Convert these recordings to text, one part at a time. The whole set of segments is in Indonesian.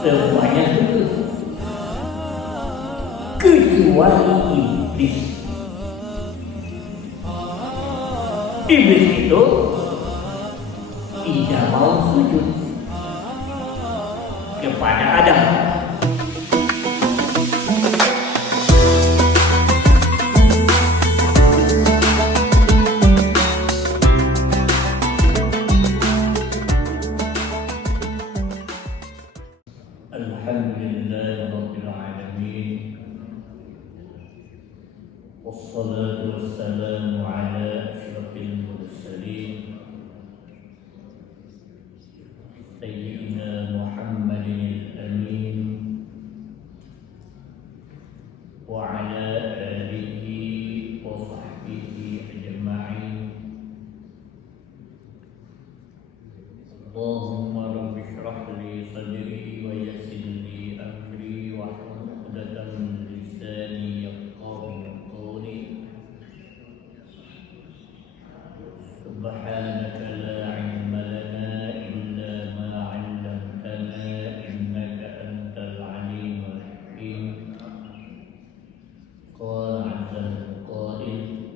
semuanya sukses kecuali iblis. Iblis itu tidak mau sujud kepada Adam. Alhamdulillahirabbil alamin. Wassalatu wassalamu ala asyrafil mursalin Sayyidina Muhammadin al-amin wa ala alihi wa sahbihi ajma'in. Allahumma rabbi shrah li sadri wa yassir li amri wa hlul 'uqdatam min lisani yafqahu qawli. Subhanaka la 'ilma lana illa ma 'allamtana innaka antal 'alimul hakim. Qala 'azza wa qa'il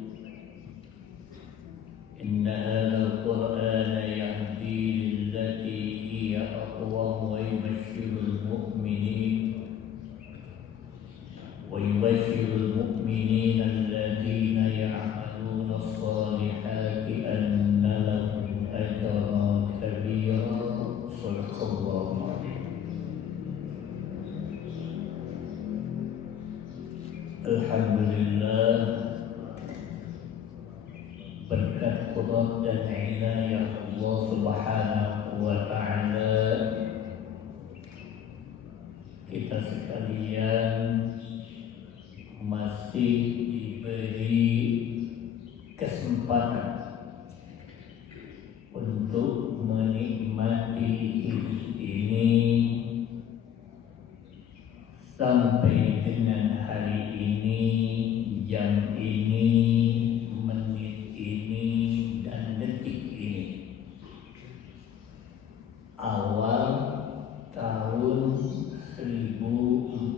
inna hadzal qur'ana yahdi lillati hiya aqwam wa yubashshirul mu'minina alladhina ya'maluna as-salihati anna lahum ajran kabira. Shadaqallahu adzim. Alhamdulillah, berkat qudrat dan inayah Allah Subhanahu wa ta'ala, kita sekalian masih diberi kesempatan untuk menikmati hidup ini sampai dengan hari ini, jam ini, menit ini, dan detik ini. Awal tahun 1448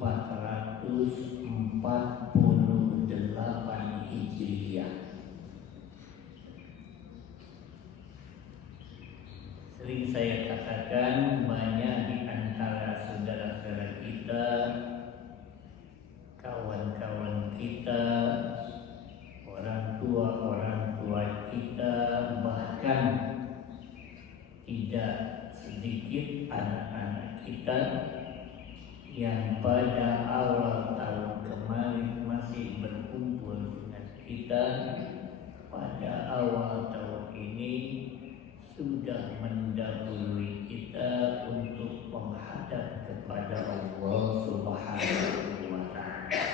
Hijriah. Sering saya katakan, banyak di antara saudara-saudara kita, kawan-kawan kita, orang tua kita, bahkan tidak sedikit anak-anak kita yang pada awal tahun kemarin masih berkumpul dengan kita, pada awal tahun ini sudah mendahului kita untuk menghadap kepada Allah Subhanahu wa ta'ala.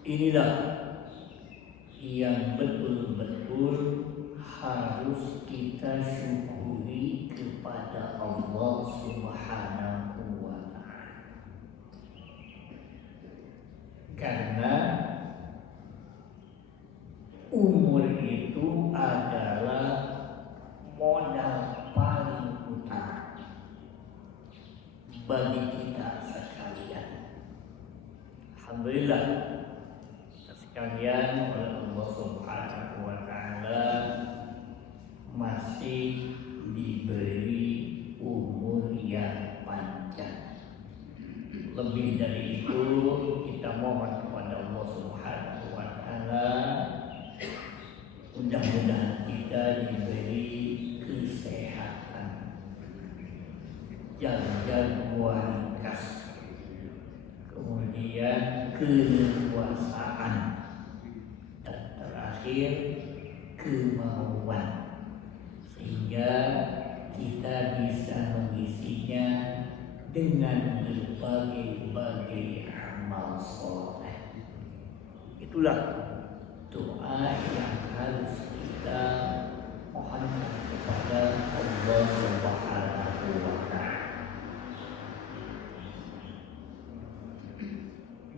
Inilah yang betul-betul harus kita syukuri kepada Allah Subhanahu wa ta'ala. Karena umur itu adalah modal paling utama bagi kita sekalian. Alhamdulillah, kita sekalian oleh Allah Subhanahu wa ta'ala masih diberi umur yang panjang. Lebih dari itu, kita mohon kepada Allah Subhanahu wa ta'ala, mudah-mudahan kita diberi kesehatan, jalan waringkas, kemudian keleluasaan, dan terakhir kemauan, sehingga kita bisa mengisinya dengan berbagai amal soleh. Itulah doa yang harus kita mohonkan kepada Allah Subhanahu wa ta'ala.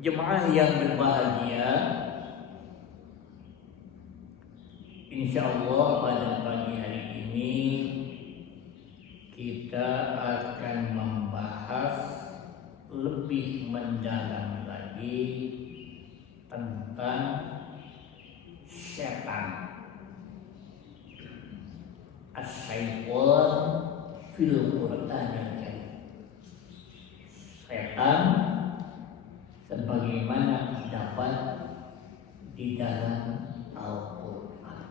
Jemaah yang berbahagia, insya Allah pada pagi hari ini kita akan membahas lebih mendalam lagi tentang setan. As-syaitan fil Qur'anil Karim. Setan sebagaimana terdapat di dalam Al-Quran.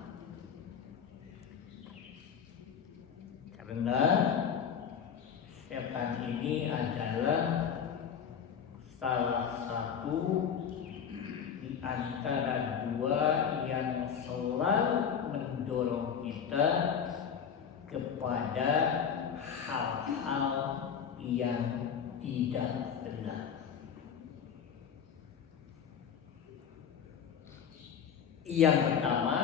Karena setan ini adalah salah satu di antara dua yang selalu mendorong kita kepada hal-hal yang tidak benar. Yang pertama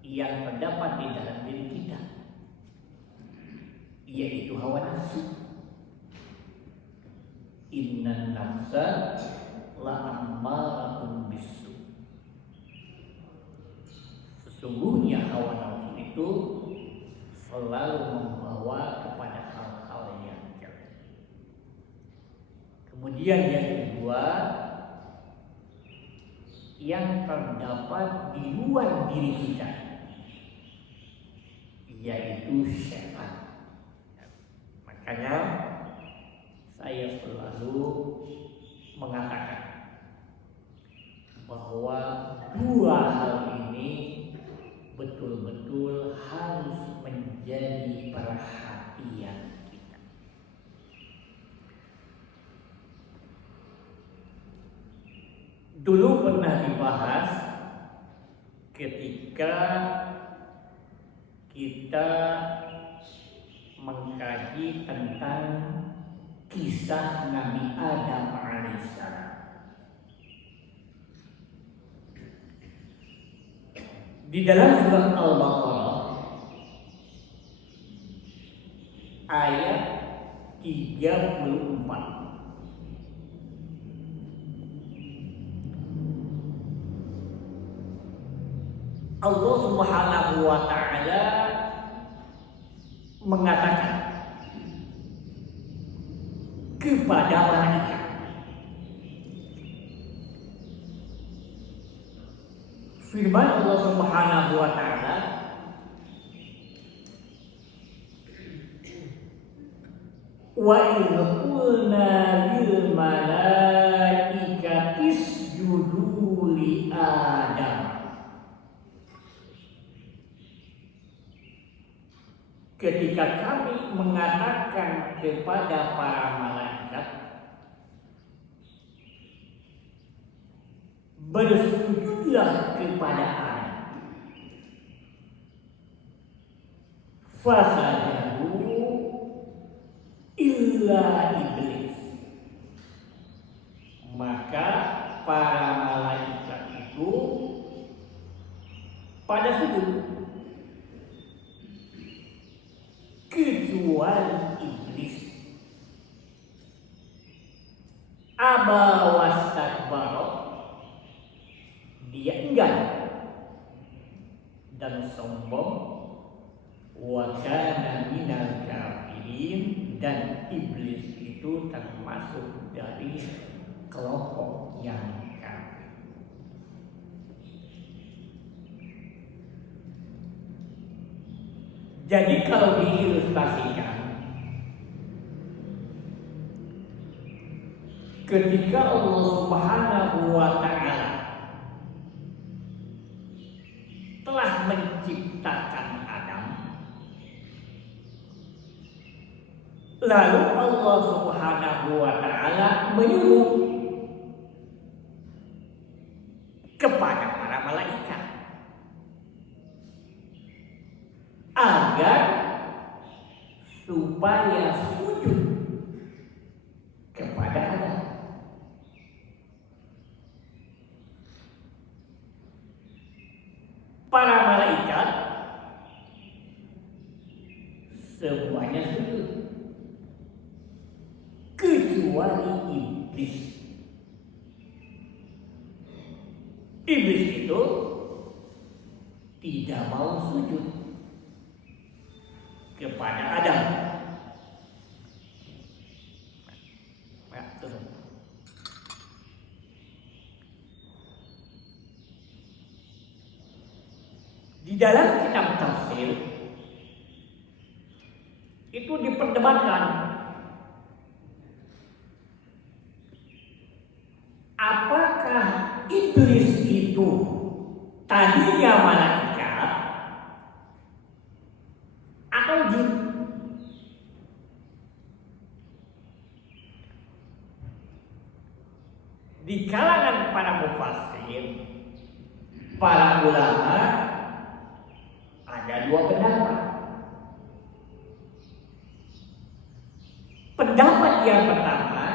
yang terdapat di dalam diri kita, yaitu hawa nafsu. Innan nafsa la'ammaratun bisu. Sesungguhnya hawa nafsu itu selalu membawa kepada hal-hal yang jelek. Kemudian yang kedua, yang terdapat di luar diri kita, yaitu setan. Makanya saya selalu mengatakan bahwa dua hal ini betul-betul harus menjadi perhatian kita. Dulu pernah dibahas ketika kita mengkaji tentang kisah Nabi Adam alaihissalam. Di dalam surat Al-Baqarah ayat 34, Allah Subhanahu wa ta'ala mengatakan kepada malaikat, firman Allah Subhanahu wa ta'ala, wa idh qulna lil malaikati isjudu li Adam. Ketika kami mengatakan kepada para malaikat, bersujudlah kepada Adam, fasajadu illa iblis, maka para malaikat itu pada sujud kecuali iblis. Aba wastakbara, dia enggan dan sombong, wa kana minal kafirin, dan iblis itu termasuk dari kelompok yang kafir. Jadi kalau diilustrasikan, ketika Allah Subhanahu wa ta'ala telah menciptakan Adam, lalu Allah Subhanahu wa ta'ala menyuruh kepada para malaikat agar supaya sujud kepada Adam. Para malaikat semuanya sujud kecuali iblis. Iblis itu tidak mau sujud. kepada Adam. Di dalam kitab tafsir itu diperdebatkan apakah iblis itu tadinya malaikat atau jin. Di kalangan para mufassir, para ulama ada dua pendapat. Pendapat yang pertama,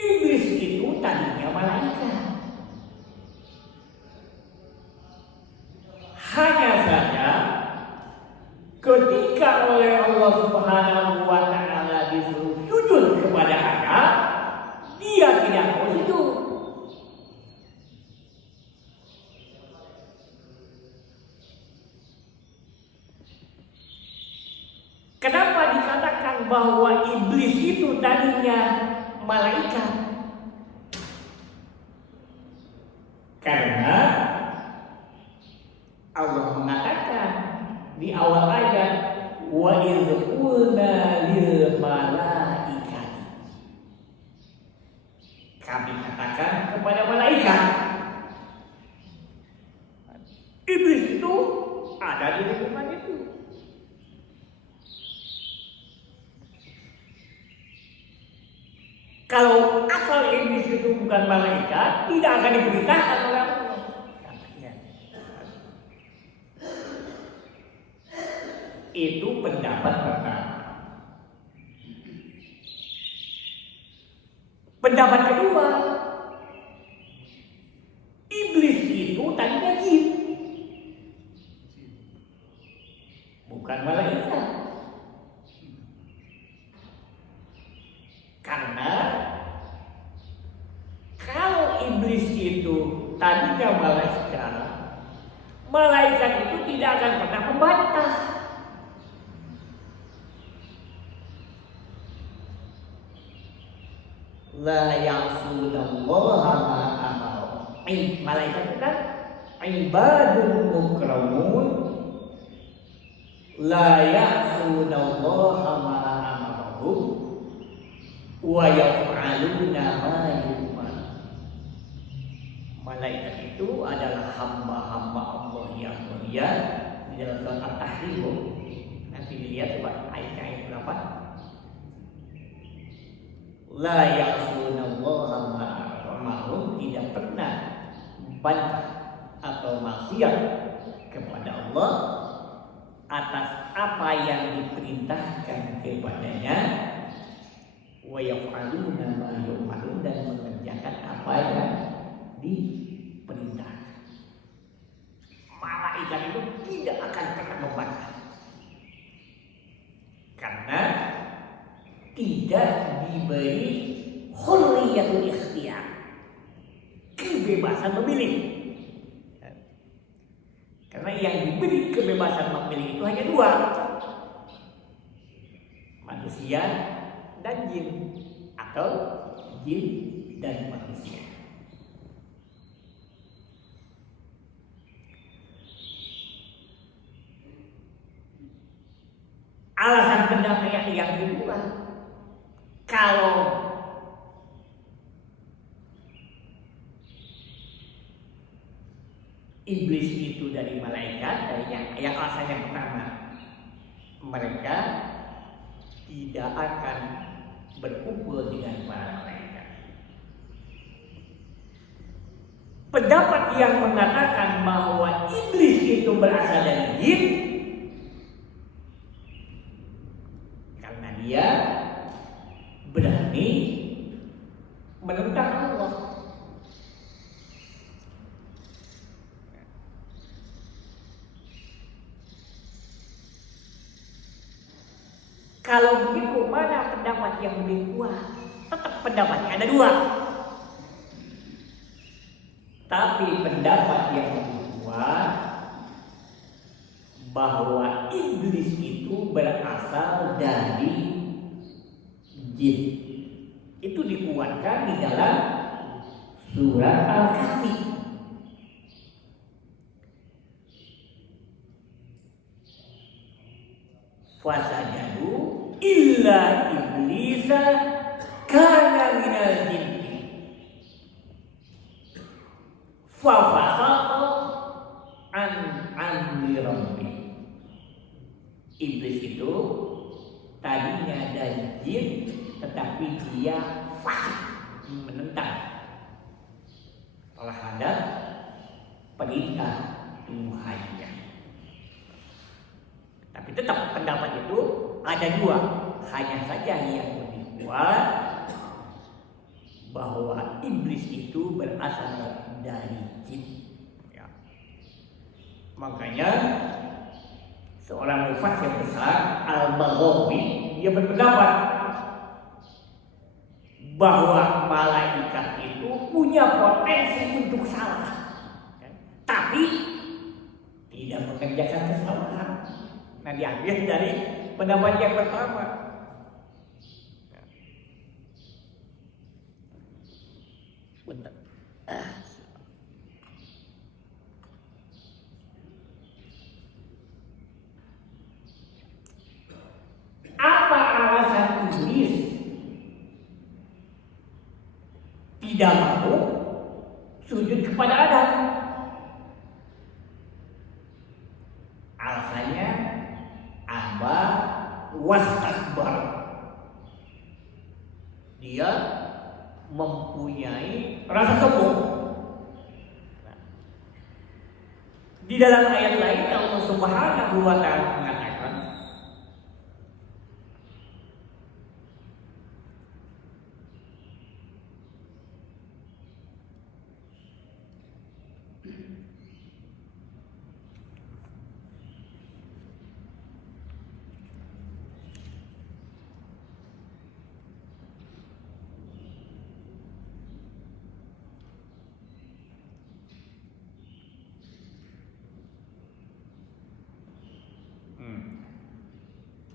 iblis itu tadinya malaikat. Hanya saja ketika oleh Allah Subhanahu wa taala disuruh sujud kepada Adam, dia tidak mau sujud. Kenapa dikatakan bahwa iblis itu tadinya malaikat? Karena Allah mengatakan di awal ayat, wa idh qulna lil malaikati. Kami katakan kepada malaikat. Iblis itu ada di lingkungan itu. Kalau asal iblis itu bukan malaikat, tidak akan diberitakan oleh Allah. Itu pendapat pertama. Pendapat kedua, iblis itu tadinya jin, bukan malaikat. Karena kalau iblis itu tadinya malaikat, malaikat itu tidak akan pernah membantah. La ya'sunallaha ma amara. Malaikat itu kan ibadun mukramun. La ya'sunallaha ma amarahum wa yaf'aluna ma yu'mar. Malaikat itu adalah hamba-hamba Allah yang mulia. Di dalam surat At-Tahrim, nanti dilihat coba ayat berapa. La ya'sunallaha ma amarahum, tidak pernah membantah atau maksiat kepada Allah atas apa yang diperintahkan kepadanya. Wa yaf'aluna ma yu'marun, dan mengerjakan apa yang diperintahkan. Malaikat itu tidak akan pernah membantah karena tidak diberi hurriyatul ikhtiyar, kebebasan memilih. Karena yang diberi kebebasan memilih itu hanya dua, manusia dan jin, atau jin dan manusia. Alasan pendapat yang kedua, kalau iblis itu dari malaikat, yang alasan yang pertama, mereka tidak akan berkumpul dengan para malaikat. Pendapat yang mengatakan bahwa iblis itu berasal dari jin, karena dia berani menentang Allah. Kalau begitu, mana pendapat yang lebih kuat? Tetap pendapatnya ada dua. Tapi pendapat yang lebih kuat bahwa iblis itu berasal dari jin. Itu dikuatkan di dalam surat Al-Kahfi. Fasajadu illa iblisa kana minal jinni fafasaqa an amri rabbi. Iblis itu tadinya dari jin, tetapi dia fasik, menentang terhadap perintah Tuhannya. Tapi tetap pendapat itu ada dua, hanya saja yang lebih kuat bahwa iblis itu berasal dari jin. Ya. Makanya seorang mufassir besar Al-Baghawi dia berpendapat bahwa malaikat itu punya potensi untuk salah, tapi tidak mengerjakan kesalahan. Nah, diambil dari pendapat yang pertama. Bentar. Apa alasan iblis tidak mau sujud kepada Adam? Alasannya aba wastakbar. Dia mempunyai rasa sombong. Di dalam ayat lain Allah Subhanahu wa taala mengatakan,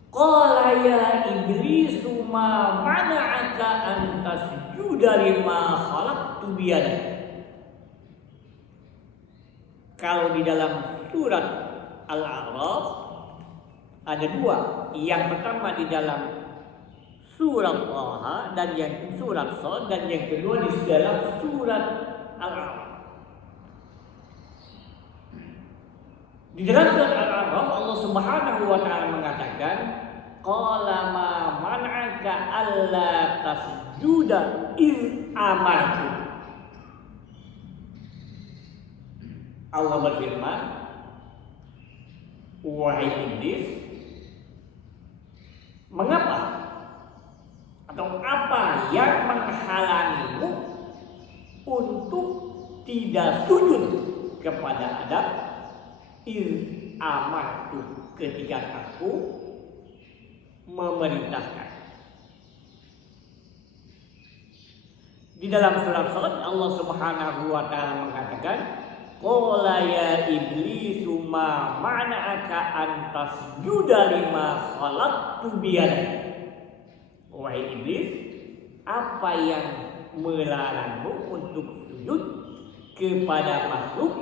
qala ya iblisu ma mana'aka an tasjuda lima khalaqtu biyadi. Kalau di dalam surat Al-A'raf ada dua. Yang pertama di dalam surat Taha dan yang surat Shad, dan yang kedua di dalam surat Al-A'raf. Di dalam surat Al-A'raf Allah Subhanahu wa taala mengatakan, qala ma man'aka alla tasjuda iz amartu. Allah berfirman, wahai iblis, mengapa atau apa yang menghalangimu untuk tidak sujud kepada Adam amartu ketika aku memerintahkan. Di dalam surat Shad Allah Subhanahu wa taala mengatakan, qala ya iblisu ma mana'aka an tasjuda lima khalaqtu biyadi. Wahai iblis, apa yang melarangmu untuk sujud kepada makhluk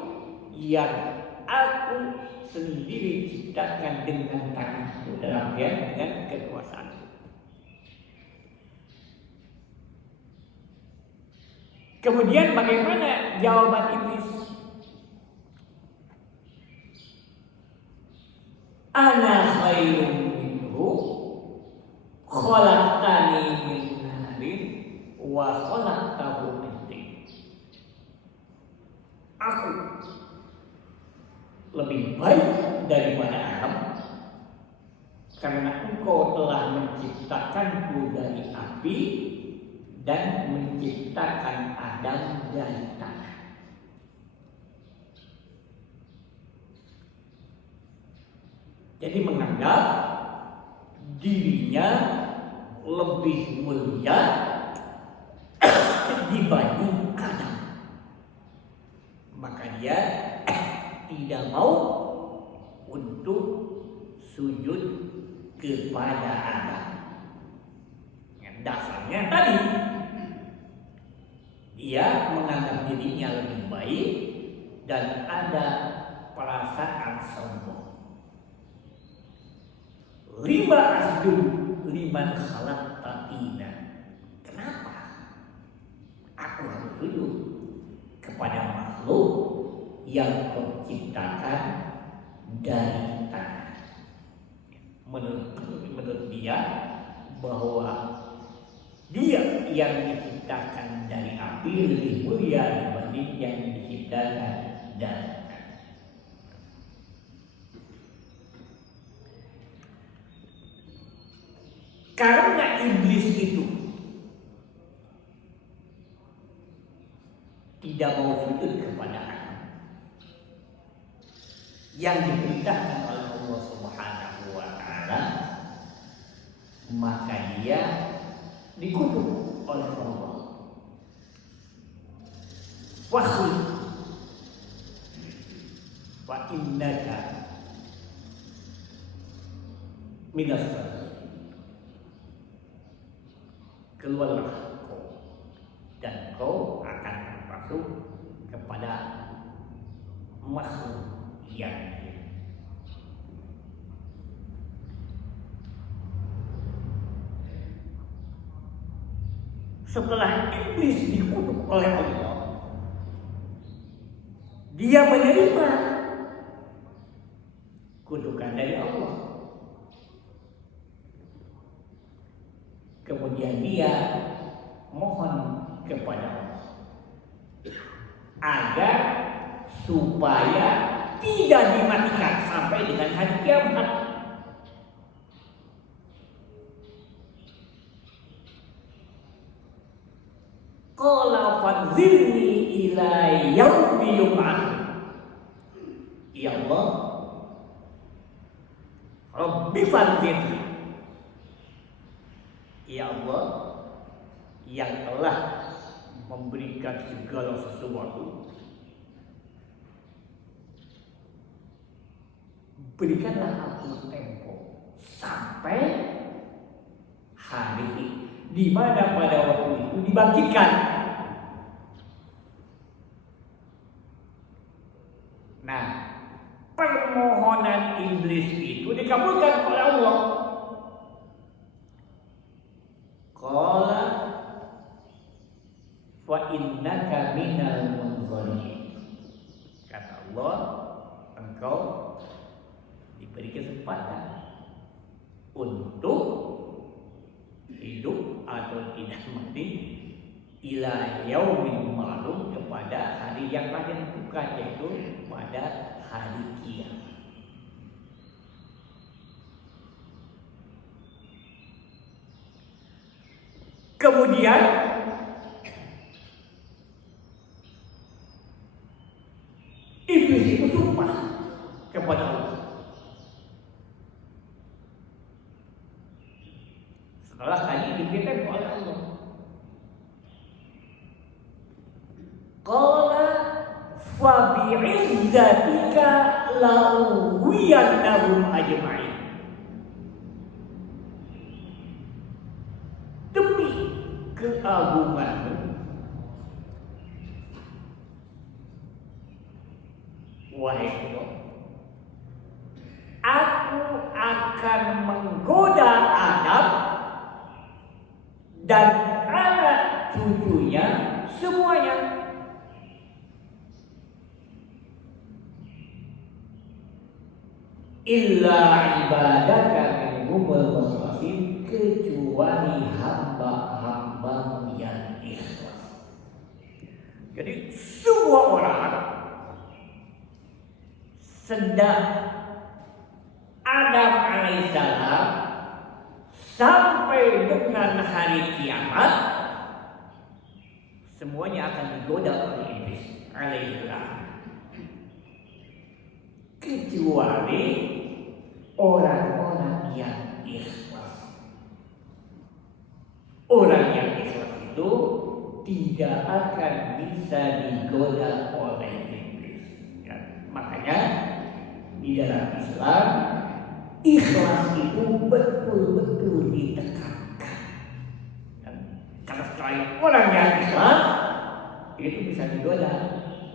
yang aku sendiri ciptakan dengan tanganku, dalam artian dengan kekuasaanku. Kemudian bagaimana jawaban iblis? Ana khairun minhu khalaqtani min narin wa khalaqtahu min tin. Aku lebih baik daripada Adam karena engkau telah menciptakanku dari api dan menciptakan Adam dari tanah. Jadi menganggap dirinya lebih mulia dibanding Adam. Maka dia tidak mau untuk sujud kepada Adam. Yang dasarnya tadi dia menganggap dirinya lebih baik dan ada perasaan sombong. Lima asjud liman khalaqta tina. Kenapa aku harus sujud kepada makhluk yang kau ciptakan dari tanah? Menurut dia bahwa dia yang diciptakan dari api lebih mulia dibanding yang diciptakan dari tanah. Karena iblis itu tidak mau sujud kepada Adam yang diperintahkan oleh Allah Subhanahu wa taala, maka dia dikutuk oleh Allah. Fakhruj fa innaka minas rajim. Keluarlah kau dan kau akan termasuk kepada makhluk yang hidup. Setelah iblis dikutuk oleh Allah, dia menerima kutukan dari Allah. Kemudian dia mohon kepada Allah agar supaya tidak dimatikan sampai dengan hari kiamat. Qala fadzirni ila yaumi yub'ats. Ya Allah, Rabbi fadzirni. Ya Allah yang telah memberikan segala sesuatu, berikanlah aku tempo sampai hari di mana pada waktu itu dibangkitkan. Nah, permohonan iblis itu dikabulkan oleh Allah. Qala fa innaka minal munzirin. Kata Allah, engkau diberi kesempatan untuk hidup atau tidak mati ila yaumil ma'lum, kepada hari yang telah ditentukan, yaitu pada hari kiamat. Kemudian iblis itu sumpah kepada Allah. Setelah tadi diberikan oleh Allah, qala fa bi'izzatika la'uwiyannahum ajma'in. Demi keagunganmu, wahai Allah, aku akan menggoda Adam dan anak cucunya semuanya. Illa ibadaka minhumul mukhlasin, kecuali hamba-hambamu yang ikhlas. Jadi semua orang sejak Adam alaihissalam sampai dengan hari kiamat, semuanya akan digoda oleh iblis alaihissalam, kecuali orang-orang yang ikhlas. Orang yang ikhlas itu tidak akan bisa digoda oleh iblis. Ya, makanya di dalam Islam, ikhlas itu betul-betul ditekankan. Karena selain orang yang ikhlas itu bisa digoda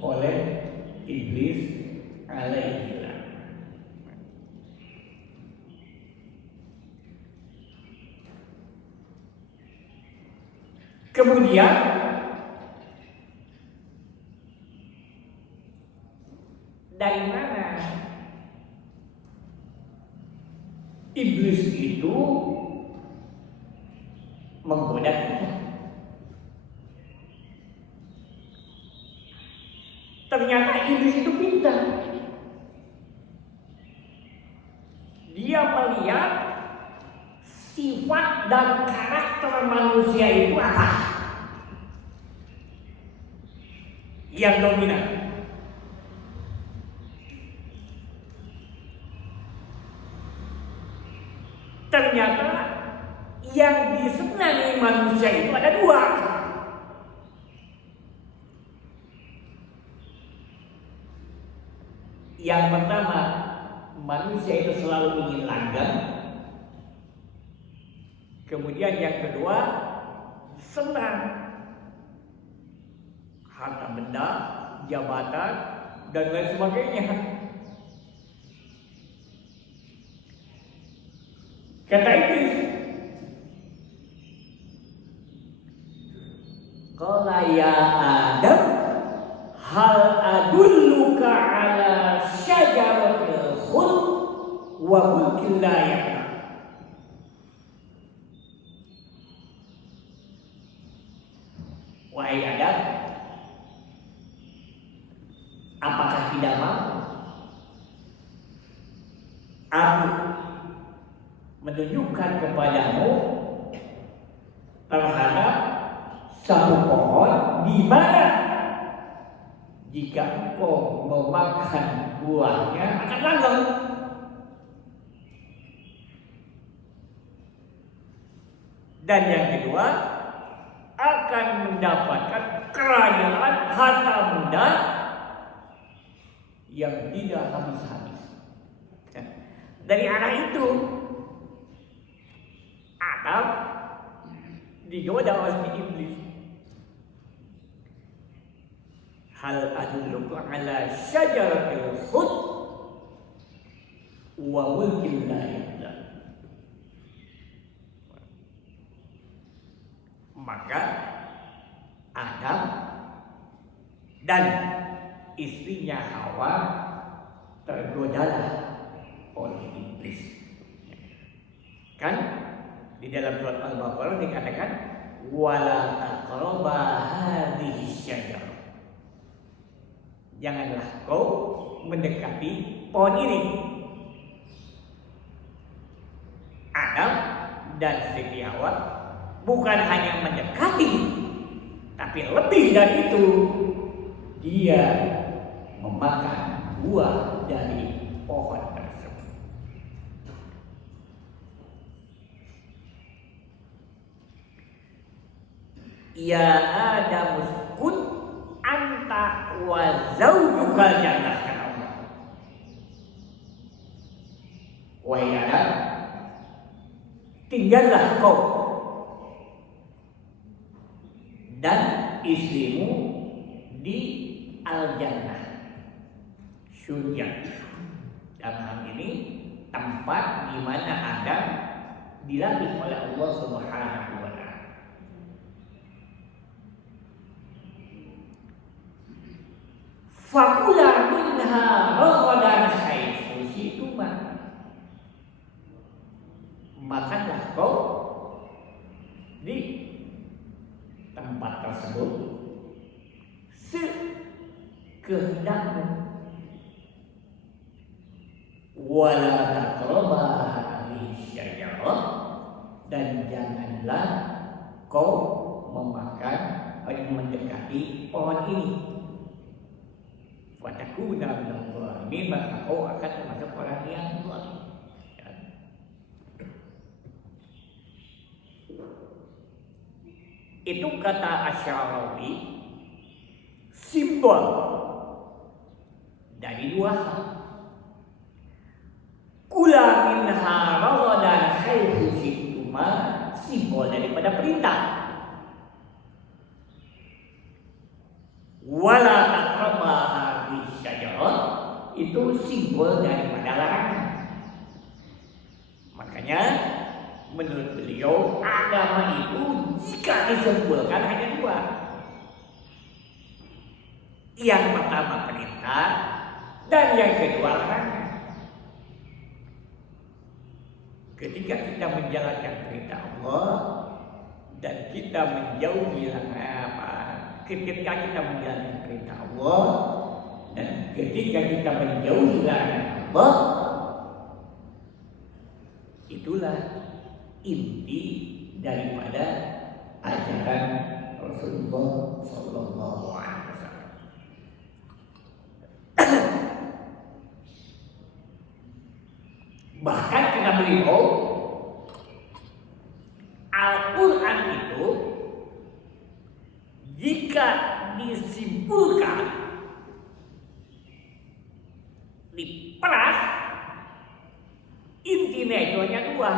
oleh iblis alaihi. Kemudian dari mana iblis itu menggoda kita? Ternyata iblis itu pintar. Dia melihat sifat dan karakter manusia itu apa yang dominan. Ternyata yang disenangi manusia itu ada dua. Yang pertama, manusia itu selalu ingin langgeng. Kemudian yang kedua, senang. Harta benda, jabatan, dan lain sebagainya. Kata iblis, qala ya Adam, hal adulluka ala syajaratil khuld wa mulkin la yabla. Wahai Adam, apakah tidak mampu aku menunjukkan kepadamu terhadap satu pohon di mana jika engkau memakan buahnya akan langgeng. Dan yang kedua, akan mendapatkan kerajaan harta benda yang tidak habis-habis. Dari arah itu Adam digoda oleh iblis. Hal adulluka ala syajaratil khuld wa mulkin la yabla. Maka Adam dan istrinya Hawa tergodalah oleh iblis. Kan di dalam surat Al-Baqarah dikatakan wala taqraba hadhihi syajarah. Janganlah kau mendekati pohon ini. Adam dan Siti Hawa bukan hanya mendekati, tapi lebih dari itu, dia memakan buah dari pohon tersebut. Ya Adam uskun anta wa zaujukal jannah, kata Allah. Wahai Adam, tinggallah kau dan istrimu di al-jannah, surga. Dalam hal ini tempat di mana Adam dilatih oleh Allah Subhanahu wa taala. Fakula minha ragadan haitsu syi'tuma. Makanlah kau di tempat tersebut sekehendakmu. Wala taqraba hadhihi syajarah, dan janganlah kau memakan atau mendekati pohon ini. Fatakuna minadh dhalimin, maka kau akan termasuk orang yang zalim. Itu kata Asy'arawi simbol dari dua hal. Kula minha ragadan haitsu syi'tuma, simbol daripada perintah. Wala taqraba hadhihi syajarah, itu simbol daripada larangan. Makanya menurut beliau agama itu jika disimpulkan hanya dua. Yang pertama perintah dan yang kedua larangan. Ketika kita menjalankan perintah Allah dan kita menjauhi larangan, ketika kita menjalankan perintah Allah dan ketika kita menjauhi larangan Allah, itulah inti daripada ajaran Rasulullah Sallallahu Alaihi Wasallam. Bahkan kata beliau, Al-Quran itu jika disimpulkan, diperas, intinya itu hanya dua.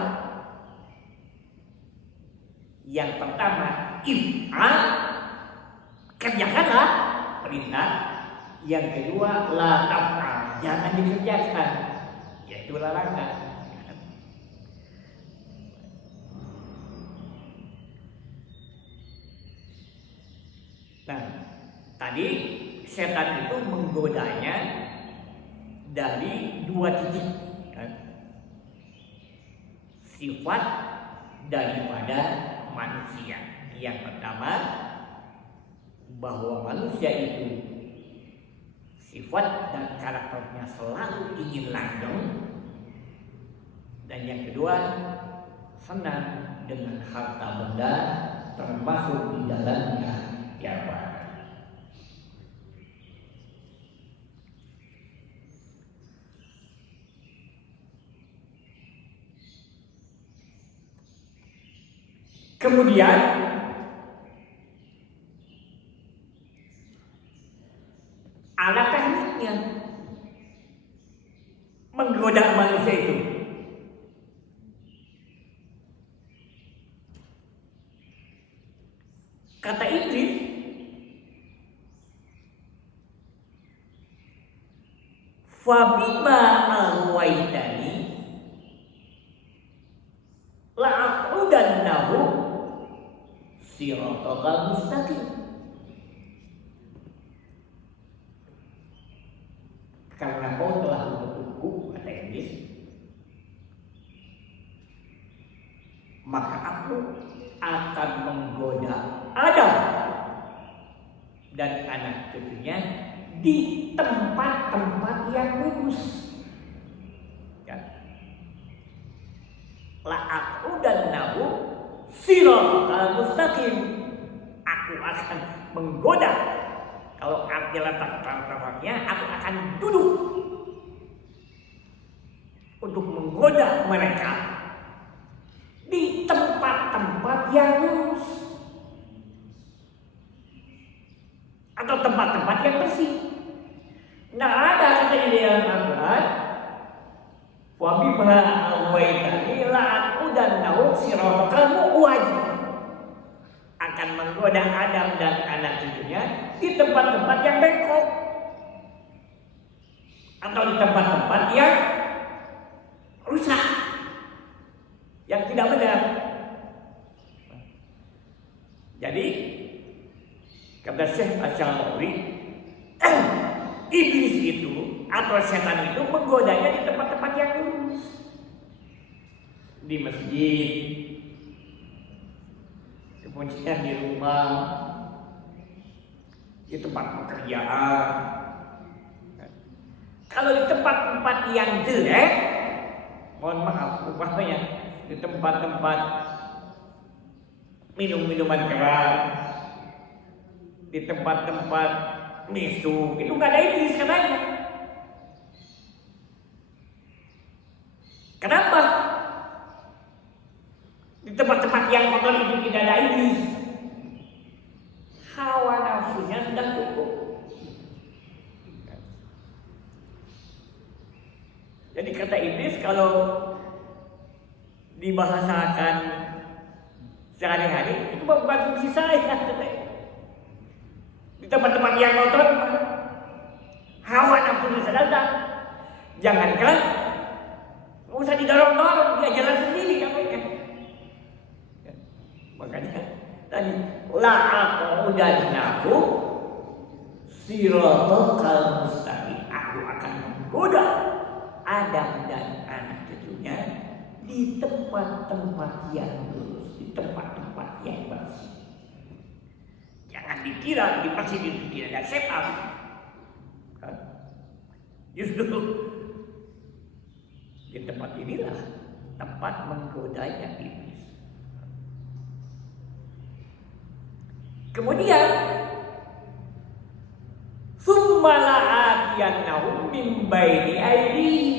Yang pertama, if'al, kerjakanlah perintah. Yang kedua, la taf'al, jangan dikerjakan, yaitu larangan. Nah, tadi setan itu menggodanya dari dua titik, sifat daripada manusia. Yang pertama, bahwa manusia itu sifat dan karakternya selalu ingin langgeng. Dan yang kedua, senang dengan harta benda, termasuk di dalamnya jabatan. Kemudian ada tekniknya menggoda manusia itu. Kata iblis, fabima aghwaytani la'aqudannahu siratal mustaqim. Karena kau telah mengutukku, kata iblis, maka aku akan menggoda Adam dan anak cucunya di tempat-tempat yang lurus. La'aqudannahu siratal mustaqim. Aku akan menggoda. Kalau arti letak-letaknya, aku akan duduk untuk menggoda mereka di tempat-tempat yang lurus atau tempat-tempat yang bersih. Nah, ada kata di dalam Al-Quran, wa bima aghwaytani la'aqudannahu siratal mustaqim. Akan menggoda Adam dan anak cucunya di tempat-tempat yang bengkok atau di tempat-tempat yang rusak, yang tidak benar. Jadi kata Syekh Asy-Syarawi, iblis itu atau setan itu menggodanya di tempat-tempat yang lurus, di masjid, kemudian di rumah, di tempat pekerjaan. Kalau di tempat-tempat yang jelek, mohon maaf, umpamanya di tempat-tempat minum-minuman keras, di tempat-tempat mesum, itu nggak ada iblis katanya. Kenapa? Di tempat-tempat yang kotor itu tidak ada iblis. Hawa nafsunya sudah cukup. Jadi kata iblis kalau dibahasakan sehari-hari itu bukan fungsi saya. Di tempat-tempat yang kotor, hawa nafsu sedang. Jangankan nggak usah didorong-dorong, dia jalan sendiri katanya. Makanya tadi la'aqudannahu siratal mustaqim. Aku akan menggoda Adam dan anak cucunya di tempat-tempat yang lurus, di tempat-tempat yang bersih. Jangan dikira di masjid itu tidak ada setan. Justru di tempat inilah tempat menggodanya iblis. Kemudian summa la'atiyannahum min baini aydihim.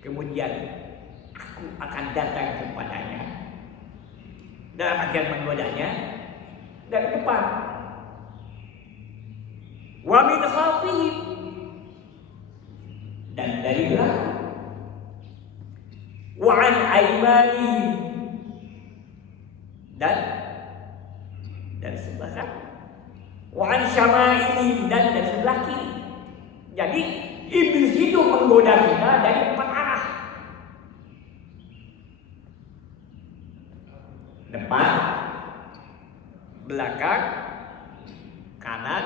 Kemudian aku akan datang kepadanya dalam artian menggodanya dari depan. Wa min khalfihim, dan dari belakang. Wa an aymanihim, dan dari sebelah kanan. Wa an syama'ilihim, dan dari sebelah kiri. Jadi iblis itu menggoda kita dari 4 arah. Depan, belakang, kanan,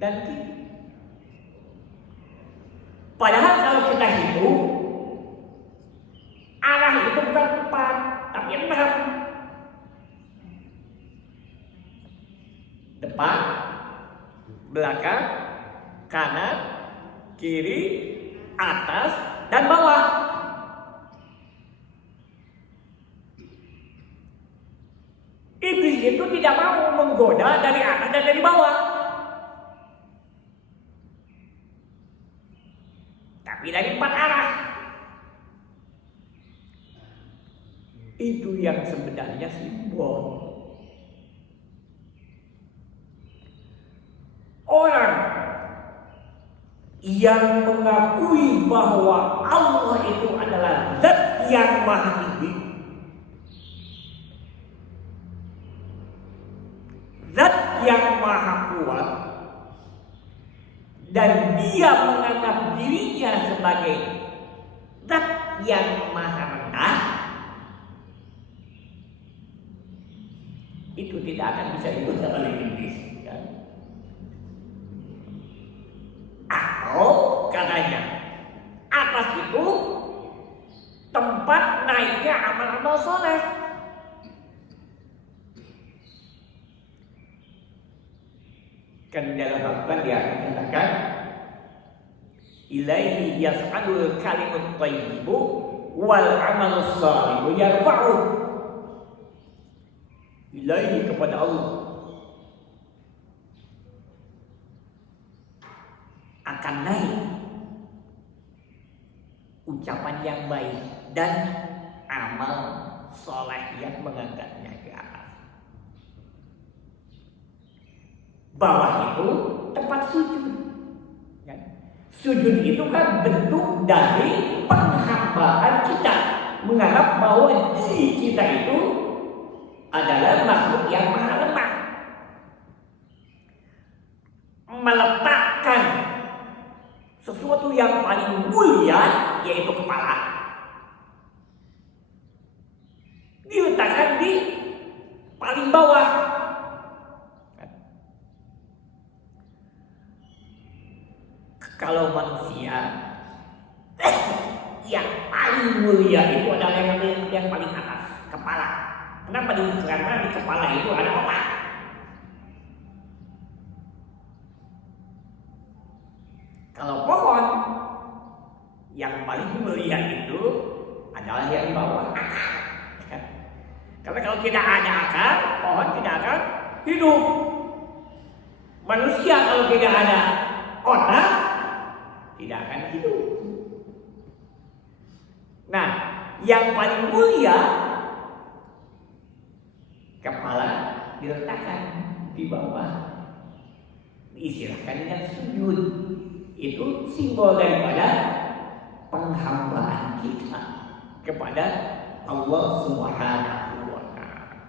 dan kiri. Padahal kalau kita hitung, arah itu bukan 4, tapi 6. Depan, belakang, kanan, kiri, atas, dan bawah. Iblis itu tidak mau menggoda dari atas dan dari bawah, tapi dari 4 arah. Itu yang sebenarnya simbol. Orang yang mengakui bahwa Allah itu adalah zat yang maha tinggi, zat yang maha kuat, dan dia menganggap dirinya sebagai zat yang maha rendah, itu tidak akan bisa digoda oleh iblis. Atau katanya atas itu tempat naiknya amal-amal soleh. Kan dalam Al-Quran dia mengatakan ilaihi yas'adul kalimut thayyibu wal amalus shalihu yarfa'u. Ilaihi, kepada Allah akan naik ucapan yang baik dan amal soleh yang mengangkatnya ke atas. Bawah itu tempat sujud. Sujud itu kan bentuk dari penghambaan kita, menganggap bahwa diri kita itu adalah makhluk yang maha lemah, meletakkan sesuatu yang paling mulia, yaitu kepala, diletakkan di paling bawah. Kalau manusia yang paling mulia itu adalah yang paling atas, kepala. Kenapa? Karena di kepala itu ada otak. Kalau pohon yang paling mulia itu adalah yang bawah, akar. Karena kalau tidak ada akar, pohon tidak akan hidup. Manusia kalau tidak ada otak, tidak akan hidup. Nah, yang paling mulia, kepala diletakkan di bawah, diistilahkan dengan sujud. Itu simbol daripada penghambaan kita kepada Allah Subhanahu wa Ta'ala.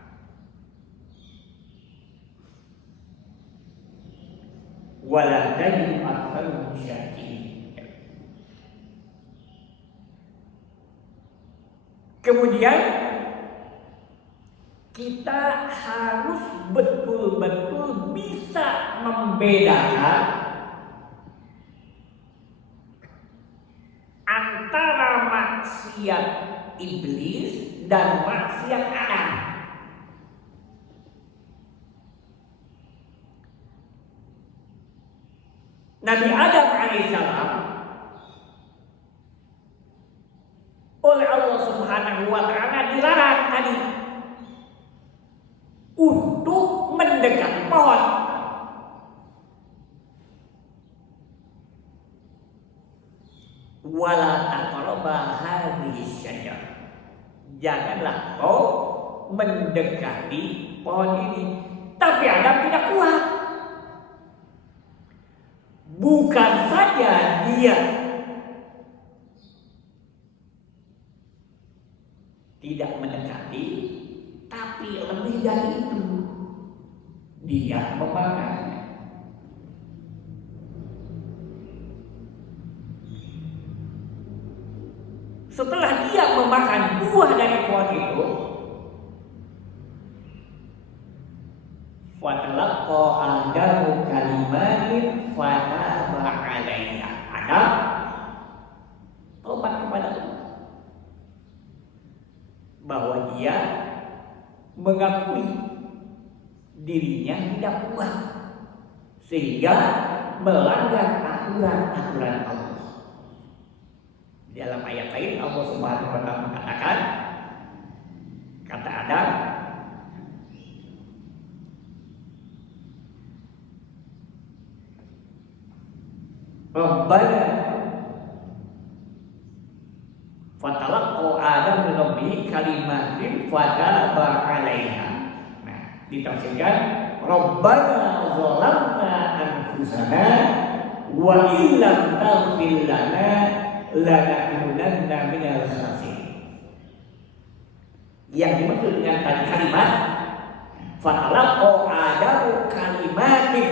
Wala tajidu aktsarahum syakirin. Kemudian kita harus betul-betul bisa membedakan antara maksiat iblis dan maksiat Adam. Nabi Adam alaihissalam oleh Allah Subhanahu wa Ta'ala dilarang tadi untuk mendekati pohon. Wala taqraba hadhihi syajarah. Janganlah kau mendekati pohon ini. Tapi Adam tidak kuat. Bukan saja dia tidak mendekati, tapi lebih dari itu dia memakannya. Setelah dia memakan buah dari pohon itu, fatalaqa Adamu kalimatin fataba alaiha. Adam tobat kepada Allah bahwa dia mengakui dirinya tidak kuat sehingga melanggar aturan-aturan Allah. Dalam ayat lain Allah Subhanahu wa Ta'ala mengatakan, kata Adam, Rabbana fatalaqqa Adam min rabbih kalimatin fataba 'alaiha. Nah, ditafsirkan Rabbana zalamna anfusana wa illam taghfir lana lanakunanna minal khasirin. Yang dimaksud dengan tadi kalimat fatalaqqa Adamu kalimatin.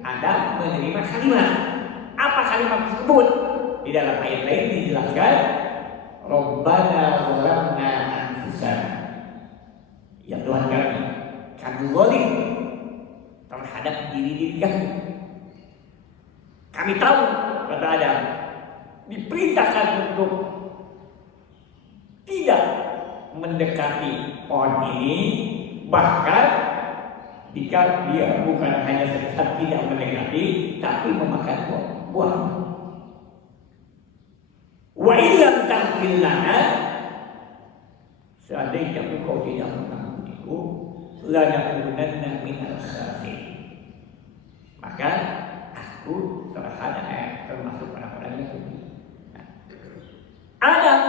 Adam menerima kalimat. Apa kalimat tersebut? Di dalam ayat lain dijelaskan Rabbana zalamna anfusana. Ya Tuhan kami zalim terhadap diri kami. Kami tahu, kata Adam, diperintahkan untuk tidak mendekati pohon ini, bahkan jika dia bukan hanya sekedar tidak mendekati, tapi memakan buah. Wa illam taghfir lana, seandainya engkau tidak mengampuniku, lanakunanna minal khasirin. Maka aku termasuk orang-orang yang rugi. Adam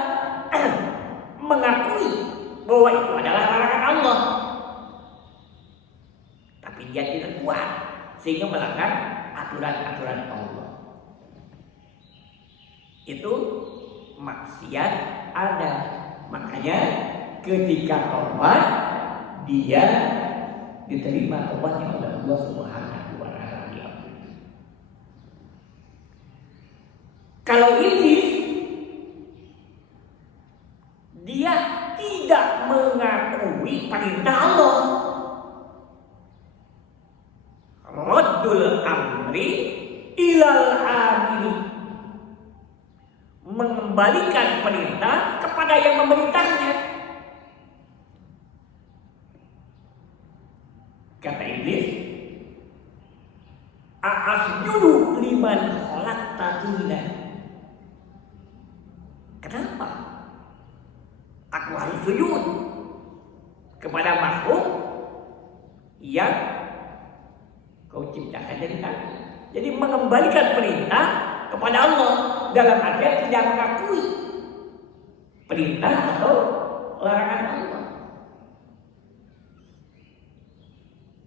mengakui bahwa itu adalah larangan Allah, tapi dia tidak kuat sehingga melanggar aturan-aturan Allah. Itu maksiat Adam. Makanya ketika tobat dia diterima tobatnya oleh Allah Subhanahu wa Ta'ala. Kalau iblis dia tidak mengakui perintah Allah. Raddul amri ilal amili, mengembalikan perintah kepada yang memerintahnya. Kata iblis, a'asjudu liman khalaqta tina. Kenapa aku harus sujud kepada makhluk yang kau ciptakan dari tanah? Jadi mengembalikan perintah kepada Allah dalam artian tidak mengakui perintah atau larangan Allah.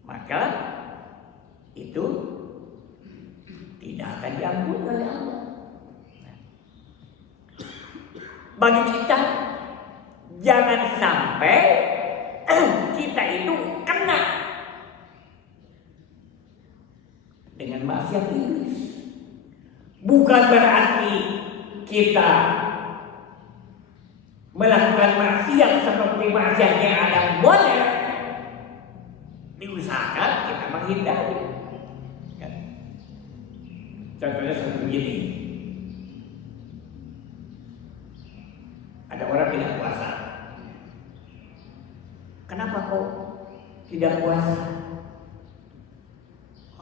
Maka itu tidak akan diampuni oleh Allah. Bagi kita, jangan sampai kita itu kena dengan maksiat iblis. Bukan berarti kita melakukan maksiat seperti maksiatnya Adam boleh. Diusahakan kita menghindari. Contohnya seperti begini. Ada orang tidak puasa. Kenapa kok tidak puasa?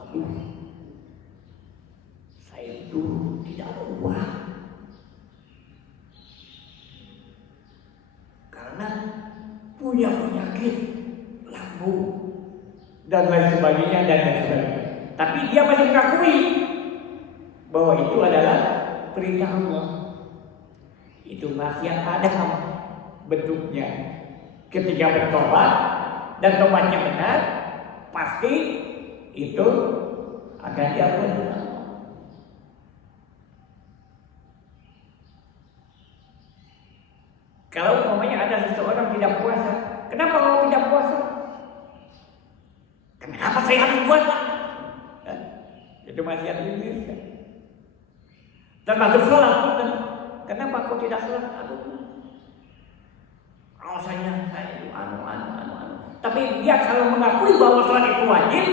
Aduh, saya itu tidak ada uang. Karena punya penyakit lambung dan lain sebagainya dan lain sebagainya. Tapi dia masih mengakui bahwa itu adalah perintah Allah. Itu maksiat Adam bentuknya. Ketika bertobat dan tobatnya benar, pasti itu akan diampuni Allah. Kalau umpamanya ada seseorang tidak puasa, kenapa kau tidak puasa? Kenapa saya harus puasa? Itu maksiat iblis. Termasuk sholat pun. Kenapa kau tidak sholat? Alasannya saya itu anu. Tapi dia kalau mengakui bahwa sholat itu wajib,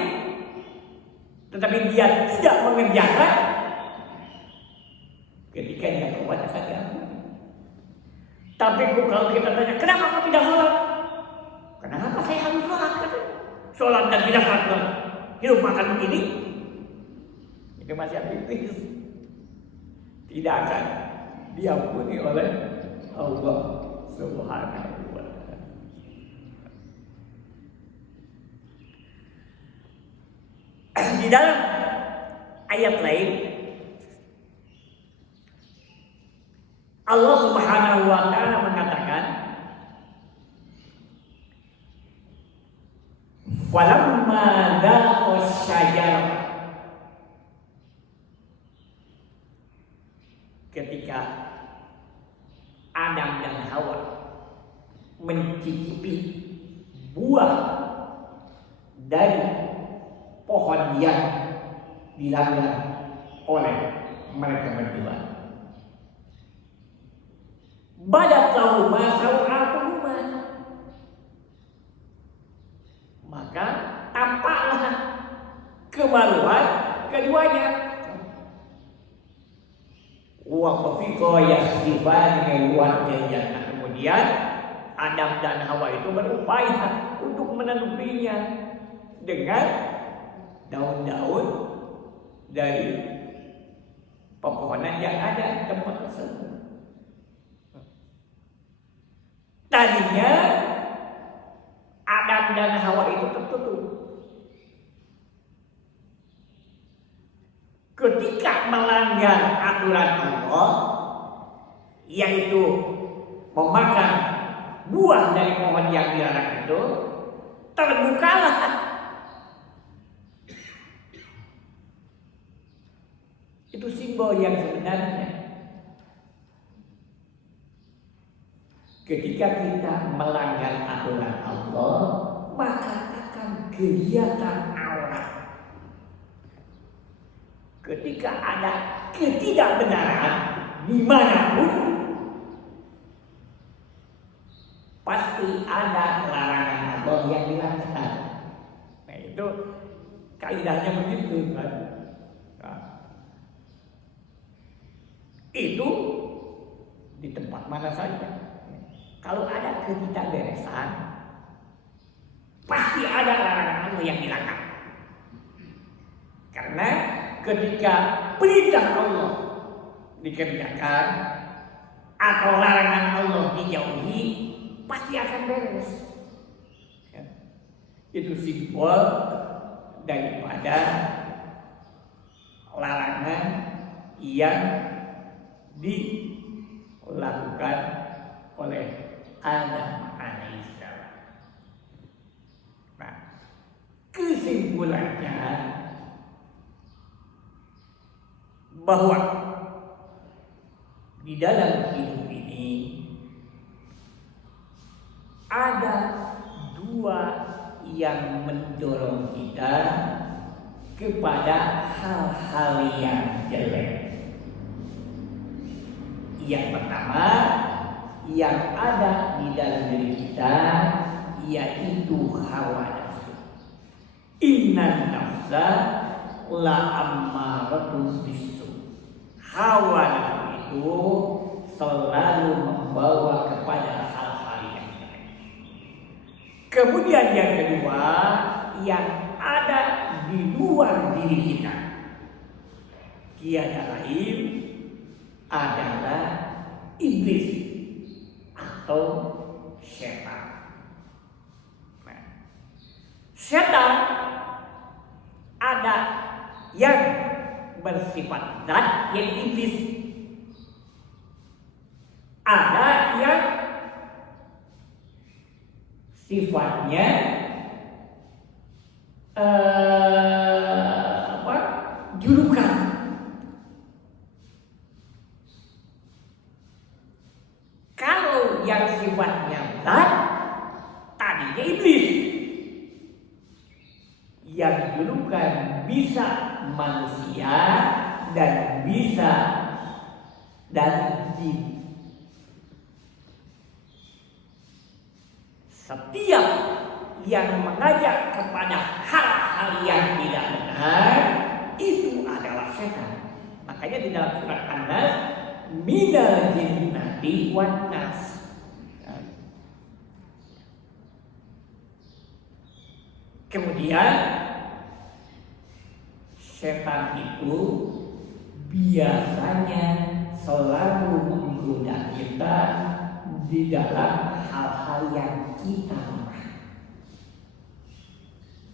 tetapi dia tidak mengerjakan, ketika dia berbuat akan diampuni. Tapi kalau kita tanya, kenapa kau tidak sholat? Kenapa saya harus sholat? Sholat dan tidak sholat, hidup makan begini, itu masih aktivis. Tidak akan diampuni oleh Allah Subhanahu wa ta'ala. Di dalam ayat lain Allah Subhanahu wa ta'ala mengatakan, "Falamma dhaqas syajarah." Ketika Adam dan Hawa mencicipi buah dari pohon yang dilanggar oleh mereka berdua, badat lahuma sawatuhuma, maka tampaklah kemaluan keduanya. Wa qafiqa yasifan min warqil jannah. Kemudian Adam dan Hawa itu berupaya untuk menutupinya dengan daun-daun dari pepohonan yang ada di tempat tersebut. Tadinya Adam dan Hawa itu tertutup. Ketika melanggar aturan Allah, yaitu memakan buah dari pohon yang dilarang itu, terbukalah itu simbol yang sebenarnya. Ketika kita melanggar aturan Allah, maka akan kelihatan aurat. Ketika ada ketidakbenaran dimanapun, pasti ada larangan Allah yang dilanggar. Nah itu kaidahnya begitu kan. Nah, itu di tempat mana saja. Kalau ada ketidakberesan, pasti ada larangan Allah yang dilanggar. Karena ketika perintah Allah dikerjakan atau larangan Allah dijauhi, pasti akan beres. Itu simbol daripada larangan yang dilakukan oleh Adam alaihissalam. Nah, kesimpulannya bahwa di dalam hidup ini ada dua yang mendorong kita kepada hal-hal yang jelek. Yang pertama yang ada di dalam diri kita yaitu hawa nafsu. Inna nafsa la ammaratun bisu. Hawa nafsu itu selalu membawa kepada hal-hal yang jelek. Kemudian yang kedua yang ada di luar diri kita tiada lain adalah iblis atau setan. Nah, setan ada yang bersifat zat yang iblis, ada yang sifatnya julukan. Kalau yang sifatnya zat tadinya iblis, yang julukan bisa manusia dan bisa dari jin. Setiap yang mengajak kepada hal-hal yang tidak benar itu adalah setan. Makanya di dalam surat An-Nas minal jinnati wan nas. Kemudian setan itu biasanya selalu menggoda kita di dalam hal-hal yang kita lemah.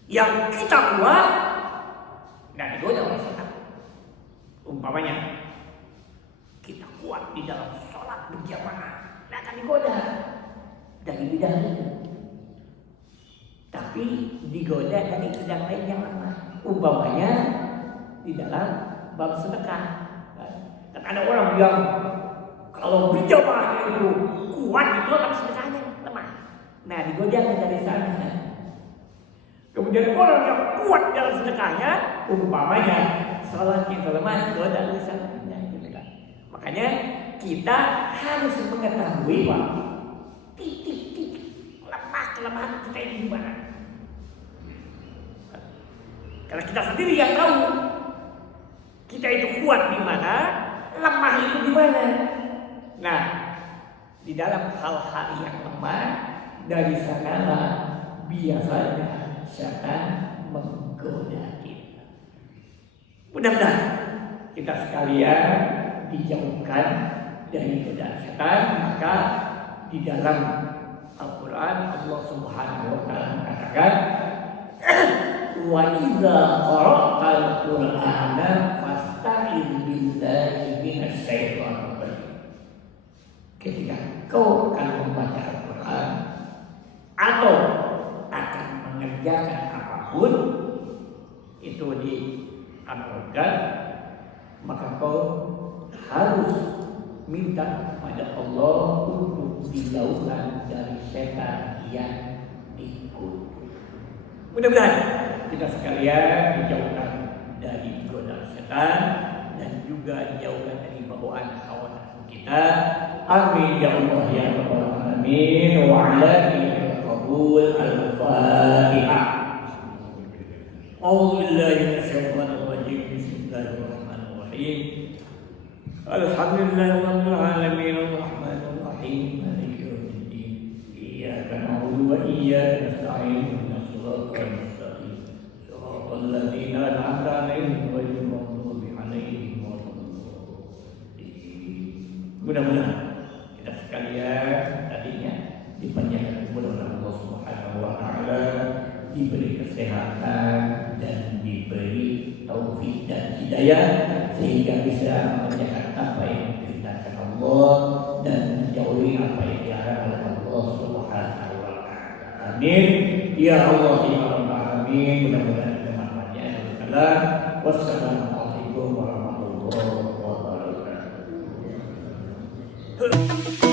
Yang kita kuat dan digoda oleh setan. Umpamanya kita kuat di dalam sholat berjamaah, tidak akan digoda dari bidang itu. Tapi digoda dari bidang lain yang lemah. Umpamanya di dalam bab sedekah. Dan ada orang yang kalau berjamaahnya itu kuat gitu, tapi sedekahnya lemah. Nah, digoda dari sana. Kemudian orang yang kuat dalam sedekahnya, umpamanya sholatnya itu lemah, digoda dari sana. Makanya kita harus mengetahui bahwa titik-titik kelemahan kita ini di mana. Karena kita sendiri yang tahu kita itu kuat di mana, lemah itu di mana. Nah, di dalam hal-hal yang lemah, dari sanalah biasanya setan menggoda kita. Mudah-mudahan kita sekalian dijauhkan dari godaan setan. Maka di dalam Al-Quran Allah Subhanahu wa Ta'ala mengatakan, wa idza qara'tal Qur'ana fasta'idz billahi minasy syaithanir rajim. Ketika kau akan membaca Al-Quran atau akan mengerjakan apapun itu dianjurkan, maka kau harus minta kepada Allah untuk dijauhkan dari setan yang dikutuk. Mudah-mudahan kita sekalian dijauhkan dari godaan setan dan juga dijauhkan dari bawaan hawa nafsu kita. Amin ya Allah ya rabbal alamin. Wa ala ya qabul al-Fatihah. A'udzu billahi minasyaitonir rajim. Bismillahirrahmanirrahim. Alhamdulillahi rabbil alamin arrahmanir rahim maliki yaumiddin. Iyyaka na'budu wa iyyaka nasta'in. Ihdinas siratal mustaqim. Siratal ladzina an'amta 'alaihim ghairil maghdubi 'alaihim waladdallin. Mudah-mudahan kita sekalian tadinya dipanjangkan umur oleh Allah Subhanahu wa Ta'ala, diberi kesehatan dan diberi taufik dan hidayah sehingga bisa mengerjakan apa yang diperintahkan Allah dan menjauhi apa yang dilarang oleh Allah Subhanahu wa Ta'ala. Amin ya Allah ya rabbal alamin. Mudah-mudahan bermanfaat. Wassalamualaikum warahmatullahi wabarakatuh. Heh.